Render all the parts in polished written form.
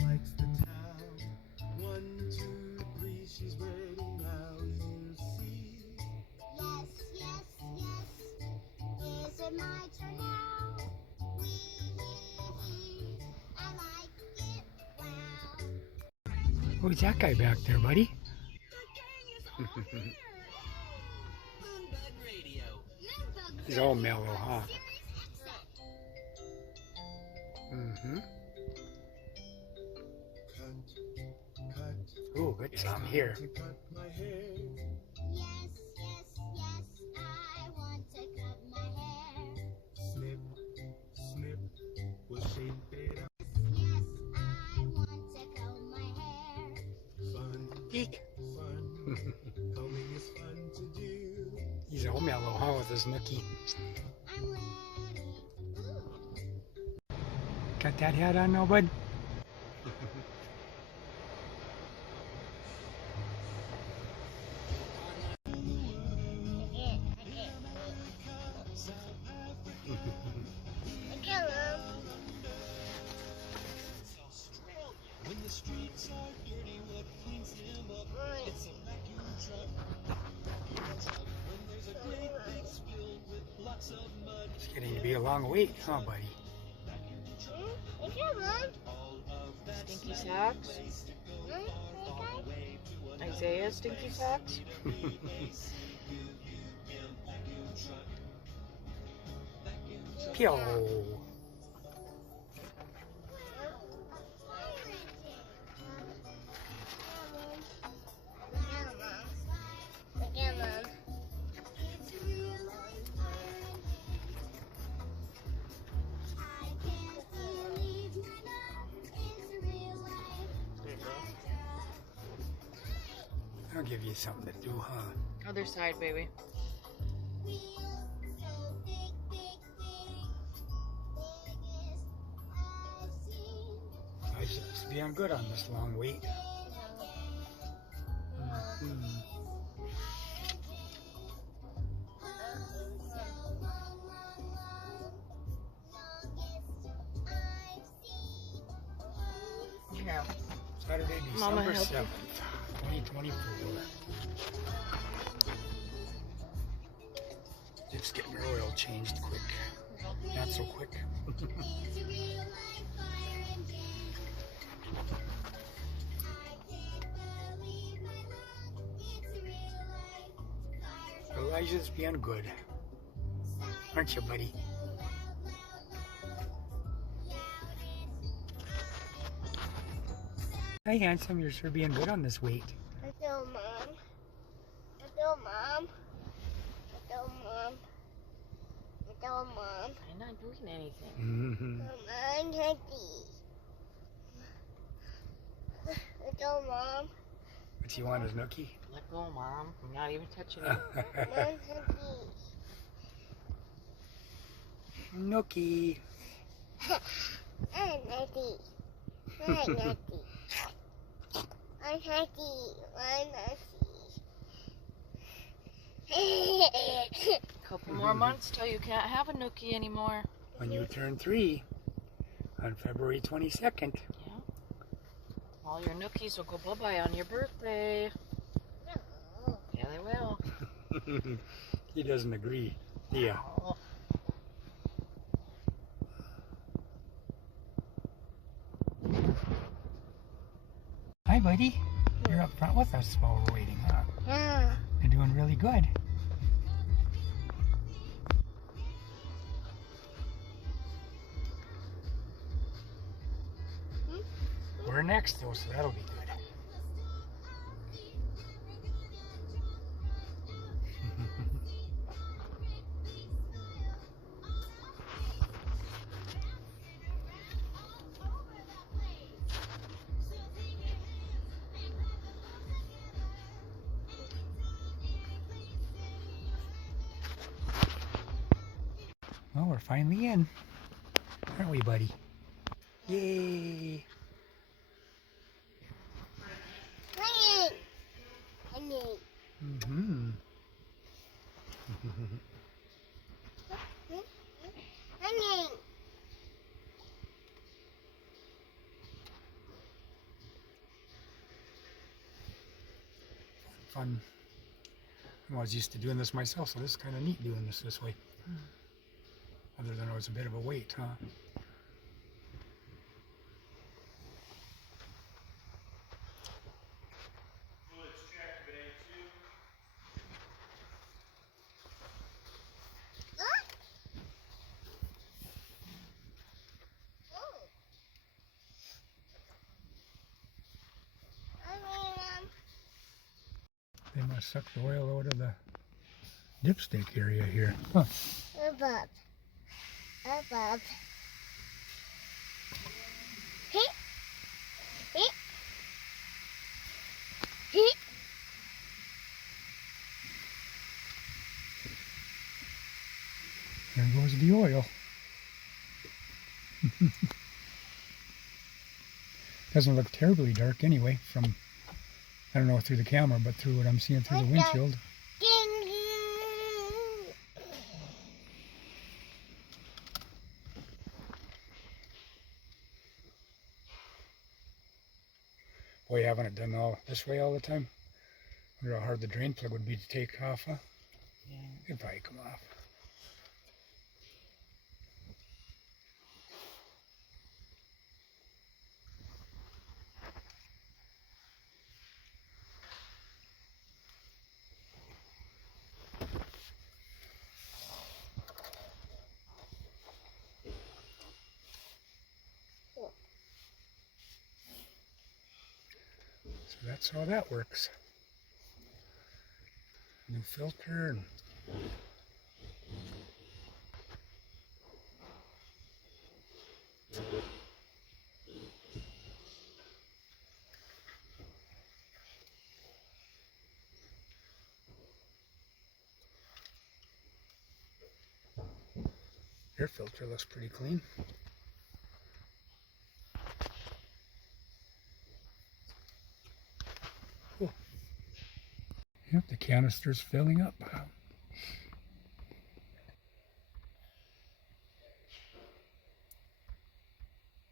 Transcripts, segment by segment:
likes the town. 1, 2, 3, she's ready now, you see. Yes, yes, yes. Is it my turn now? Wee, I like it. Wow. Who's that guy back there, buddy? He's all mellow, huh? Mm-hmm. Ooh, good song here. Yes, yes, yes. I want to cut my hair. Snip, snip, we'll shape it up. Yes, I want to comb my hair. Fun, Eek. fun, combing is fun to do. He's all mellow, huh, with his nookie. I'm ready. Got that hat on now, bud? When the streets are dirty, what cleans them up? It's a vacuum truck. When there's a great big spill with lots of mud, It's getting to be a long wait, huh, buddy? Stinky socks? Isaiah, stinky socks? Pew. I'll give you something to do, huh? Other side, baby. I should be on good on this long wait. Mm-hmm. Yeah. Saturday, Mama, December help you. 7th, 2024. Just getting your oil changed quick. Not so quick. Elijah's being good. Aren't you, buddy? Hi, handsome. You're sure being good on this wait. Hello, Mom. Hello, Mom. Hello, Mom. Hello, Mom. I'm not doing anything. Mm-hmm. Come on, Daddy. Hello, Mom. What's he want, his nookie? Let go, Mom. I'm not even touching it. Mom, Daddy. Nookie. Hi, Daddy. Hi, Daddy. Hi, Daddy. Hi, Daddy. Couple more months till you can't have a nookie anymore. When you turn 3 on February 22nd. Yeah. All your nookies will go bye-bye on your birthday. No. Yeah, they will. He doesn't agree. Yeah. Oh. Hi, buddy. You're up front with us while we're waiting, huh? Yeah. You're doing really good. We're next, though, so that'll be good. Well, we're finally in, aren't we, buddy? Yay! Honey. Honey. Mm-hmm. Honey. fun. I was used to doing this myself, so this is kind of neat doing this way. Other than it was a bit of a wait, huh? They must suck the oil out of the dipstick area here. Huh. Above. Above. Hit. Hit. Hit. There goes the oil. Doesn't look terribly dark anyway from, I don't know through the camera, but through what I'm seeing through the windshield. Ding. Boy, having it done all this way all the time. I wonder how hard the drain plug would be to take off, huh? Yeah. It'd probably come off. So that's how that works. New filter and air filter looks pretty clean. Cool. Yep, the canister's filling up.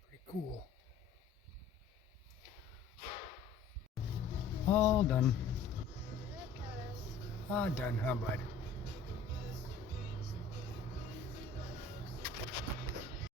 Pretty cool. All done. All done, huh, bud?